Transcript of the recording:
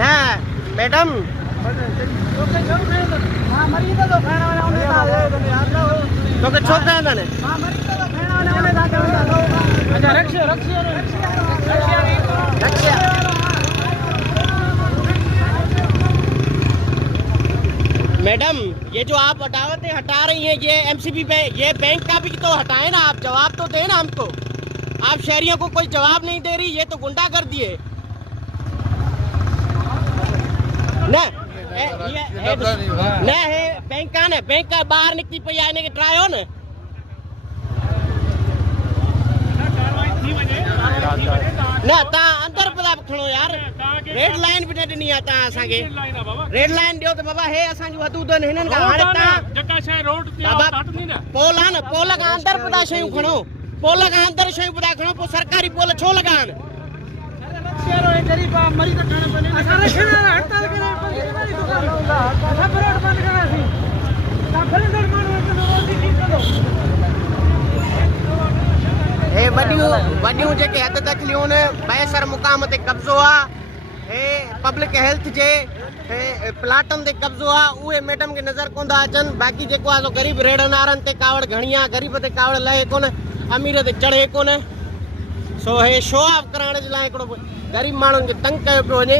न मैडम तोखे छो कया अथनि मैडम ये जो आप अदावतें हटा रही हैं ये एमसीबी पे ये बैंक का भी तो हटाए ना आप जवाब तो दें ना हमको आप शहरियों को कोई जवाब नहीं दे रही ये तो गुंडागर्दी है ना न है बैंक का बाहर निकली पई आने के ट्राई हो न ना ता अंदर पता खणो यार रेड लाइन भी न ॾिनी आहे तव्हां असांखे रेड लाइन ॾियो त बाबा हे असांजूं हदूद आहिनि हिननि खां हाणे तव्हां पोल आहे न पोल खां अंदर पता शयूं खणो पोल खां अंदर शयूं पता खणो पोइ सरकारी पोल छो लॻाइनि हे वॾियूं जेके हद तकलियूं बयसर मुक़ाम ते कब्ज़ो आहे हे पब्लिक हेल्थ जे प्लाटनि ते कब्ज़ो आहे उहे मैडम खे नज़र कोन था अचनि बाक़ी जेको आहे सो ग़रीब रेड़नारनि ते कावड़ घणी आहे ग़रीब ते कावड़ लहे कोन अमीर ते चढ़े कोन सो हे शो ऑफ करण जे लाइ हिकिड़ो ग़रीब माण्हुनि खे तंग कयो पियो वञे